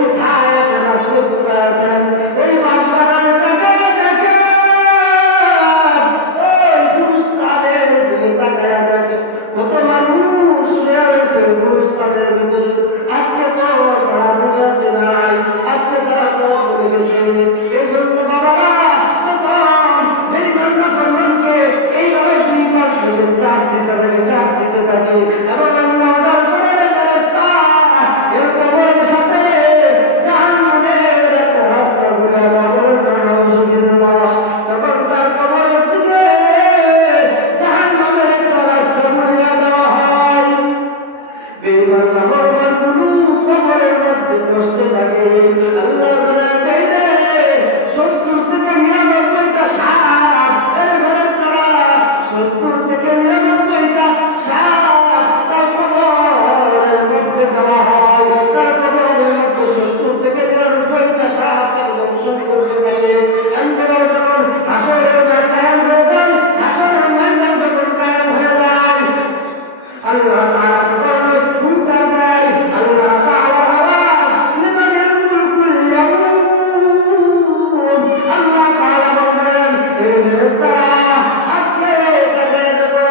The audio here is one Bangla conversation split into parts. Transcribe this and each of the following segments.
কোথায় আছেন, আজকে কোথায় আছেন? ওই বাঁশবাগানে তাকায় দেখেন, ওই গুরুস্থানের দিকে তাকায় দেখেন কত মানুষ শুয়ে রয়েছে গুরুস্থানের ভিতরে। আজকে তো তারা দুনিয়াতে নাই, আজকে তারা তো চলে গেছে। এই জন্য বাবারা যখন বেঈমান নাফরমানকে এইভাবে দুই পাশ থেকে চাপ দিতে থাকে এবং আল্লাহ তাআলা বলেন ফেরেশতা এর কবরের সাথে জাহান্নামের একটা রাস্তা করে দাও, বলেন নাউজুবিল্লাহ। তখন তার কবরের দিকে জাহান্নামের একটা রাস্তা করে দেওয়া হয়। বেঈমান নাফরমান গুলো কবরের মধ্যে কষ্টে থাকে। আল্লাহ তাআলা চাইলে 70 থেকে 99টা সাপ, আরে ফেরেশতারা 70 থেকে 99টা সাপ তার কবরের মধ্যে দেওয়া হয়। তার কবরের মধ্যে 70 থেকে 99টা সাপ দংশন করতে থাকে। এমনভাবে যখন হাসরের মাঠ কায়েম হয়ে যায়, হাসরের ময়দান যখন কায়েম হয়ে যায়, আল্লাহ তাআলা কবরের মুনকার দেয়, আল্লাহ তাআলা আওয়াজ লিমানিল মুলকুল ইয়াউম। আল্লাহ তাআলা বলেন হে ফেরেশতারা আজকে তাকায় দেখো,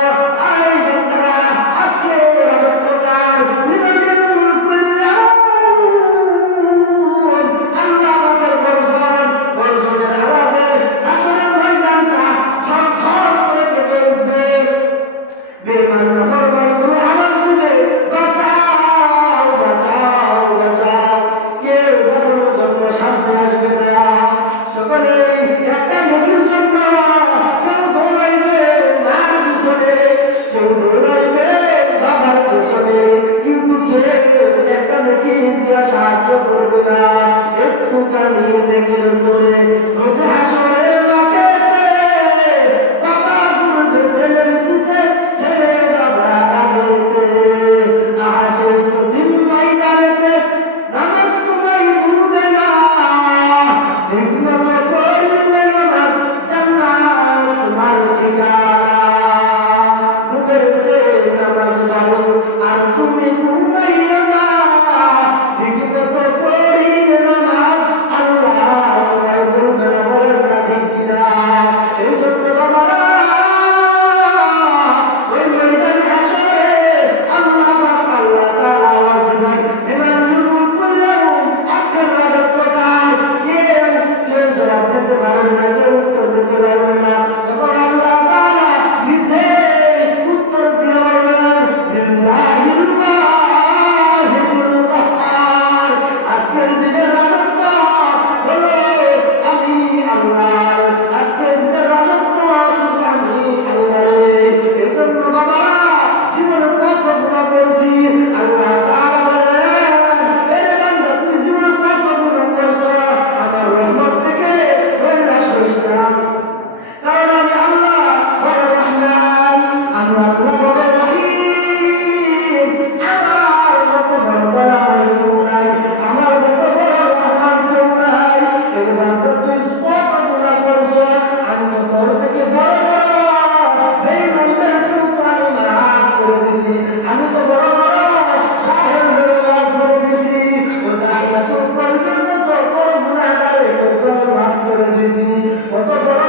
আয় বান্দারা আজকে রাজত্ব কার, লিমানিল মুলকুল ইয়াউম। আল্লাহ আমাদের গর্জনের আওয়াজে হাসরের ময়দানটা থরথর করে কেঁপে উঠবে। বেঈমান নাফরমান গুলো আওয়াজ দিবে, বাঁচাও বাঁচাও বাঁচাও। কেউ বাঁচানোর জন্য সামনে আসবে না। সকলে একটা নেকির জন্য কেউ দৌড়াইবে মার পিছনে, কেউ দৌড়াইবে বাবার পিছনে, কিন্তু কেউ একটা নেকি দিয়া সাহায্য করবে না। একটু কানিয়ে নেকির করে রোজে হাসরের মাঠেতে বাবা ঘুরবে ছেলের পিছে, ছেলে বাবার আগেতে। আহাসের কঠিন ময়দানেতে নামাজ তোমায় ভুলবে না। ঠিকমতো পড়লে নামাজ জান্নাত তোমার ঠিকানা। মুখের কাছে নামাজ পড়ো আর তুমি ঘুমাইও না। ঠিকমতো পড়লে নামাজ আল্লাহ তোমায় ভুলবে না, বলেন না ঠিক কিনা? এই জন্য বাবারা ওই ময়দানে হাসরে আল্লাহ তাআলা আওয়াজ দিবেন, লিমানিল মুলকুল ইয়াউম। আজকের রাজত্ব কার? কেউ জবাব দিতে পারবে না, কেউ উত্তর দিতে পারবে না। তখন আল্লাহ তাআলা নিজে উত্তর দিয়ে বলবেন, লিল্লাহিল ওয়াহিদুল কাহ্হার। আজকের দিনের রাজত্ব হলো আমি আল্লাহর, আজকের দিনের রাজত্ব শুধু আমি আল্লাহর। এজন্য বাবারা জীবনে কত গুনাহ করেছি, আল্লাহ তাআলা বলেন এরে বান্দা তুই জীবনে কত গুনাহ করেছো, আমার রহমত থেকে বইলা সইস না। কারণ আমি আল্লাহ বড় রহমান, আমি আল্লাহ বড় রহিম। আমার মতো বড় দয়াময় কেউ নাই, আমার মতো বড় রহমান কেউ নাই। এরে বান্দা তুই কত গুনাহ করেছো, আমি তো তোর থেকে বড় বেঈমানদেরকেও তো আমি মাফ করে দিছি, আমি তো বড় বড় সাহেবদের মাফ করে দিছি, ও দাইয়াতুল কলবের মতো বড় গুনাহগারের আমি মাফ করে দিছি। কত বড়